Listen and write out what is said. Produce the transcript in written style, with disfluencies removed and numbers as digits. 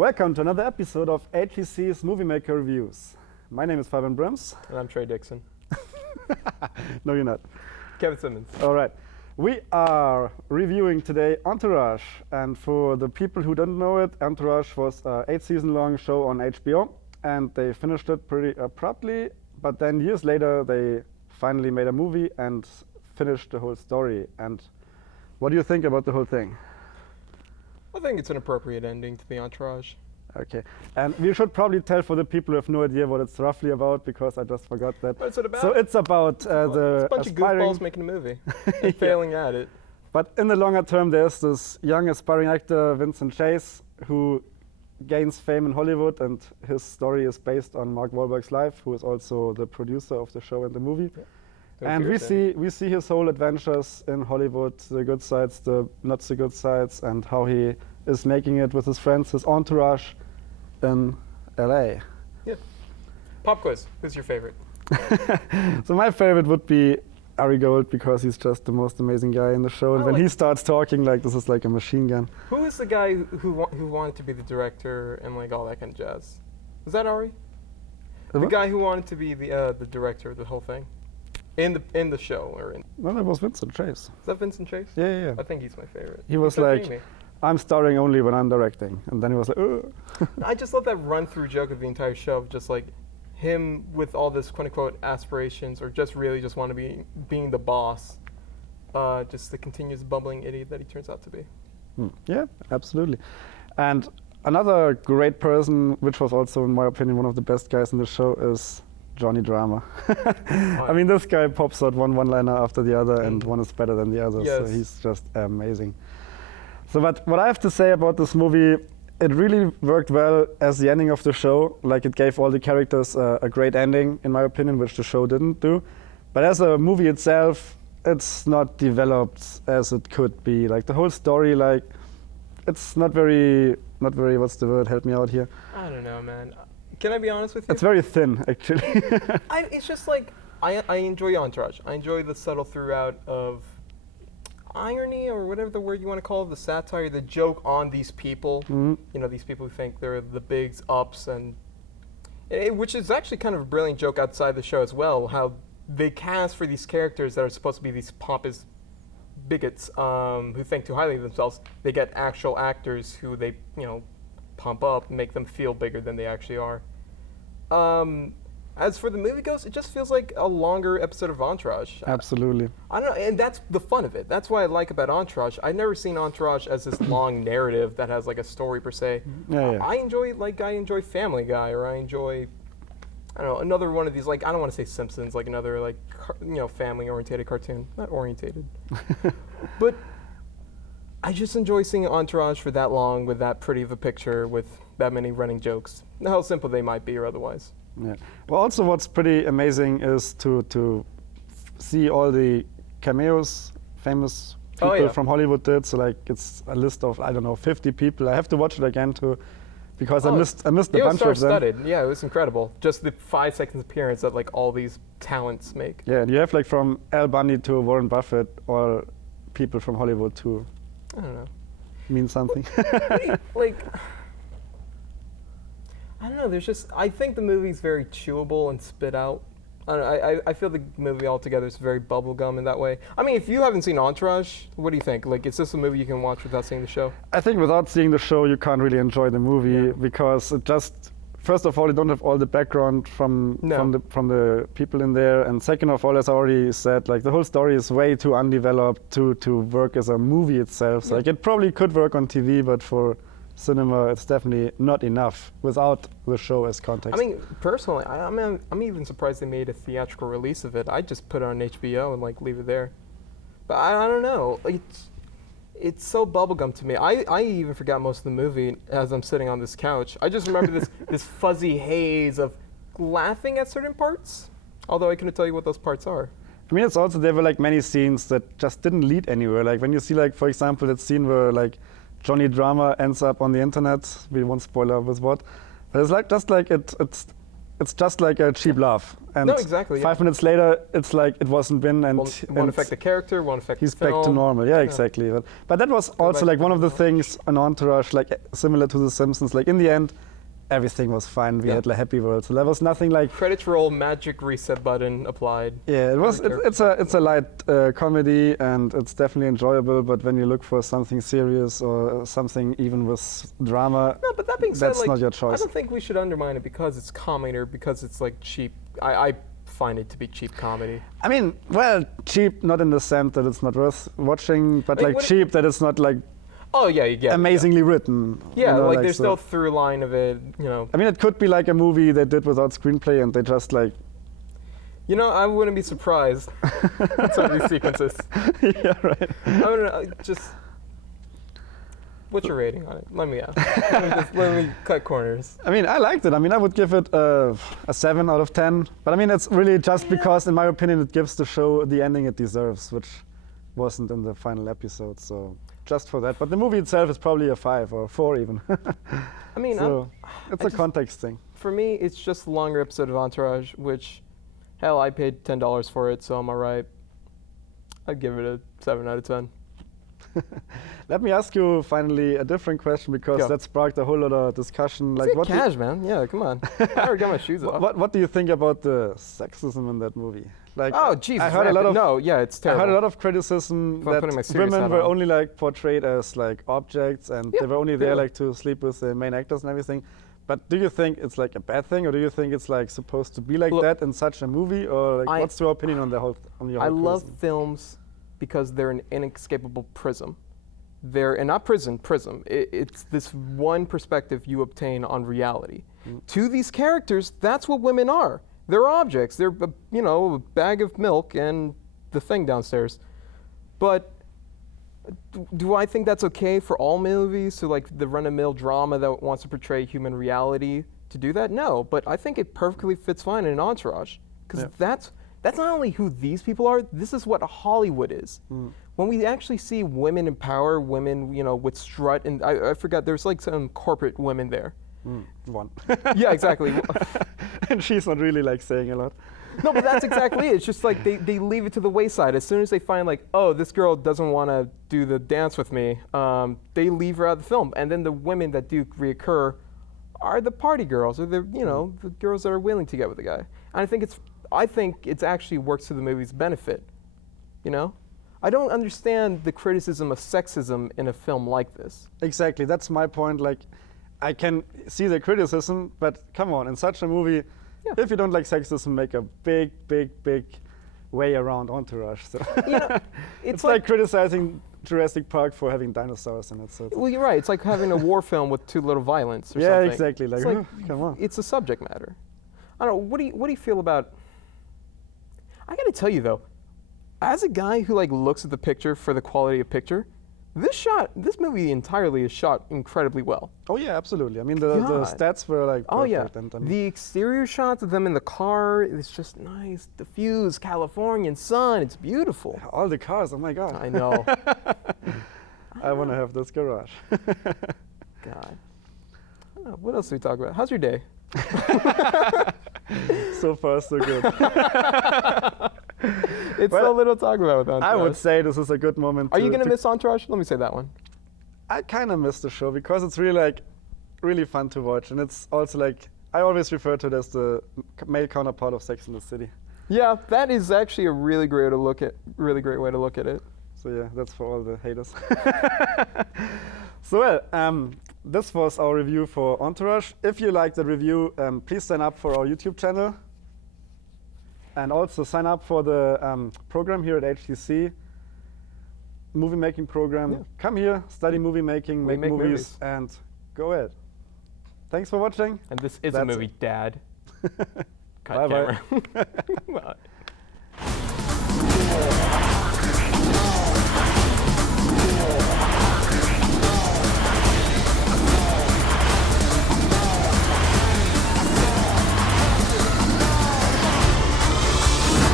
Welcome to another episode of HCC's MovieMaker Reviews. My name is Fabian Brims. And I'm Trey Dixon. No, you're not. Kevin Simmons. All right. We are reviewing today Entourage. And for the people who don't know it, Entourage was an 8-season-long show on HBO. And they finished it pretty abruptly. But then years later, they finally made a movie and finished the whole story. And what do you think about the whole thing? I think it's an appropriate ending to the Entourage. Okay, and we should probably tell for the people who have no idea what it's roughly about, because I just forgot that. What's it about? So it's about it's a bunch of goofballs making a movie and failing at it. But in the longer term, there's this young aspiring actor, Vincent Chase, who gains fame in Hollywood, and his story is based on Mark Wahlberg's life, who is also the producer of the show and the movie. Yeah. And we see his whole adventures in Hollywood, the good sides, the not so good sides, and how he is making it with his friends, his entourage in LA. Yeah. Pop quiz. Who's your favorite? So my favorite would be Ari Gold, because he's just the most amazing guy in the show. And when he starts talking, like, this is like a machine gun. Who is the guy who wanted to be the director and like all that kind of jazz? Was that Ari? The guy who wanted to be the director of the whole thing? In the show or in? No, that was Vincent Chase. Is that Vincent Chase? Yeah. I think he's my favorite. He was like, I'm starring only when I'm directing, and then he was like, ugh. I just love that run-through joke of the entire show, of just like him with all this quote-unquote aspirations, or just really just want to be being the boss, just the continuous bumbling idiot that he turns out to be. Yeah, absolutely. And another great person, which was also, in my opinion, one of the best guys in the show, is Johnny Drama. I mean, this guy pops out one-liner after the other, and one is better than the other. Yes. So he's just amazing. So, but what I have to say about this movie, it really worked well as the ending of the show. Like, it gave all the characters a great ending, in my opinion, which the show didn't do. But as a movie itself, it's not developed as it could be. Like, the whole story, like, it's not very, what's the word? Help me out here. I don't know, man. Can I be honest with you? It's very thin, actually. It's just like, I enjoy Entourage. I enjoy the subtle throughout of irony, or whatever the word you want to call it, the satire, the joke on these people. You know, these people who think they're the bigs ups, and which is actually kind of a brilliant joke outside the show as well, how they cast for these characters that are supposed to be these pompous bigots who think too highly of themselves. They get actual actors who they, pump up, make them feel bigger than they actually are. As for the movie goes, it just feels like a longer episode of Entourage. Absolutely. I don't know, and that's the fun of it. That's what I like about Entourage. I've never seen Entourage as this long narrative that has like a story per se. Yeah. I enjoy Family Guy, or I enjoy, I don't know, another one of these, like, I don't want to say Simpsons, like another like family-orientated cartoon. Not orientated. But I just enjoy seeing Entourage for that long, with that pretty of a picture, with that many running jokes, how simple they might be or otherwise. Yeah. Well, also what's pretty amazing is to see all the cameos famous people from Hollywood did. So like, it's a list of, I don't know, 50 people. I have to watch it again because I missed a bunch of them. It was star-studded. Yeah, it was incredible. Just the 5 seconds appearance that like all these talents make. Yeah, and you have like from Al Bundy to Warren Buffett, all people from Hollywood too. I don't know. Means something. Like, I don't know, there's just, I think the movie's very chewable and spit out. I don't know, I feel the movie altogether is very bubblegum in that way. I mean, if you haven't seen Entourage, what do you think? Like, is this a movie you can watch without seeing the show? I think without seeing the show, you can't really enjoy the movie, because it just, first of all, you don't have all the background from the people in there, and second of all, as I already said, like, the whole story is way too undeveloped to work as a movie itself. So like, it probably could work on TV, but for cinema, it's definitely not enough without the show as context. I mean, personally, I'm even surprised they made a theatrical release of it. I'd just put it on HBO and like leave it there. But I don't know. It's so bubblegum to me. I even forgot most of the movie as I'm sitting on this couch. I just remember this fuzzy haze of laughing at certain parts, although I couldn't tell you what those parts are. I mean, it's also, there were like many scenes that just didn't lead anywhere. Like when you see, like, for example, that scene where like Johnny Drama ends up on the internet. We won't spoil with what. But it's like, just like it's it's just like a cheap laugh. And No, exactly, 5 minutes later, it's like it wasn't been, and Won't affect the character, won't affect he's the film. back to normal. Yeah, exactly. But that was also back like to one of the normal. things on Entourage, like similar to The Simpsons. Like in the end, everything was fine. We had a happy world. So there was nothing like. Credits roll, magic reset button applied. Yeah, it was. It's a light comedy, and it's definitely enjoyable. But when you look for something serious or something even with drama, No, but that being said, that's like, not your I choice. don't think we should undermine it because it's comedy or because it's like cheap. I find it to be cheap comedy. I mean, well, cheap, not in the sense that it's not worth watching, but I mean, like cheap that it's not like Oh yeah, you get it, amazingly written. Yeah, you know, like there's so- no through line of it, you know. I mean, it could be like a movie they did without screenplay, and they just like. You know, I wouldn't be surprised at some of these sequences. Yeah, right. I wouldn't just. What's your rating on it? Let me ask. Let me cut corners. I mean, I liked it. I mean, I would give it a 7 out of 10. But I mean, it's really just because, in my opinion, it gives the show the ending it deserves, which wasn't in the final episode. So just for that. But the movie itself is probably a 5 or 4 even. I mean, so it's I a just- context thing. for me, it's just a longer episode of Entourage, which, hell, I paid $10 for it, so I'm alright. I'd give it a 7 out of 10. Let me ask you finally a different question, because Go. that sparked a whole lot of discussion. Like, Like what do, cash, man. Yeah, come on. I already got my shoes off. what do you think about the sexism in that movie? Like, Oh, Jesus. I heard a lot of No, yeah, it's I terrible. heard a lot of criticism If I'm that putting my serious women hat were on. only like portrayed as like objects, and Yeah, they were only there yeah. like to sleep with the main actors and everything. But do you think it's like a bad thing, or do you think it's like supposed to be like Look, that in such a movie, or like what's your opinion on the whole I love criticism? films because they're an inescapable prism. They're, and not prism. It's this one perspective you obtain on reality. To these characters, that's what women are. They're objects. They're, you know, a bag of milk and the thing downstairs. But do I think that's okay for all movies? So like the run-of-the-mill drama that wants to portray human reality to do that? No, but I think it perfectly fits fine in an Entourage. Because that's not only who these people are, this is what Hollywood is. When we actually see women in power, women, you know, with strut, and I forgot, there's like some corporate women there. One. Yeah, exactly. And she's not really like saying a lot. No, but that's exactly it. It's just like they leave it to the wayside. As soon as they find like, oh, this girl doesn't want to do the dance with me, they leave her out of the film. And then the women that do reoccur are the party girls, or the, you know, the girls that are willing to get with the guy. And I think it's actually works to the movie's benefit. You know, I don't understand the criticism of sexism in a film like this. Exactly, that's my point. Like, I can see the criticism, but come on, in such a movie, if you don't like sexism, make a big way around Entourage. So You know, it's like criticizing Jurassic Park for having dinosaurs in it. So well, you're right. It's like having a war film with too little violence or yeah, something. exactly. Like, It's come on. It's a subject matter. I don't know. What do you feel about? I got to tell you though, as a guy who like looks at the picture for the quality of picture, this movie entirely is shot incredibly well. Oh yeah, absolutely. I mean, the God. stats were like perfect. Oh yeah, And, I mean, the exterior shots of them in the car is just nice, diffused Californian sun. It's beautiful. all the cars. Oh my God. I know. I want to have this garage. God. I don't know. What else do we talk about? How's your day? So far, so good. It's Well, so little to talk about with Entourage. I would say this is a good moment. Are you gonna to miss Entourage? Let me say that one. I kind of miss the show because it's really fun to watch, and it's also like I always refer to it as the male counterpart of Sex and the City. Yeah, that is actually a really great way to look at it. So yeah, that's for all the haters. So well, this was our review for Entourage. If you liked the review, please sign up for our YouTube channel, and also sign up for the program here at HCC. Movie making program. Yeah. Come here, study movie making, We make make movies, movies. and go ahead. Thanks for watching. And this is a That's movie, Dad. Cut Bye-bye. camera. Bye.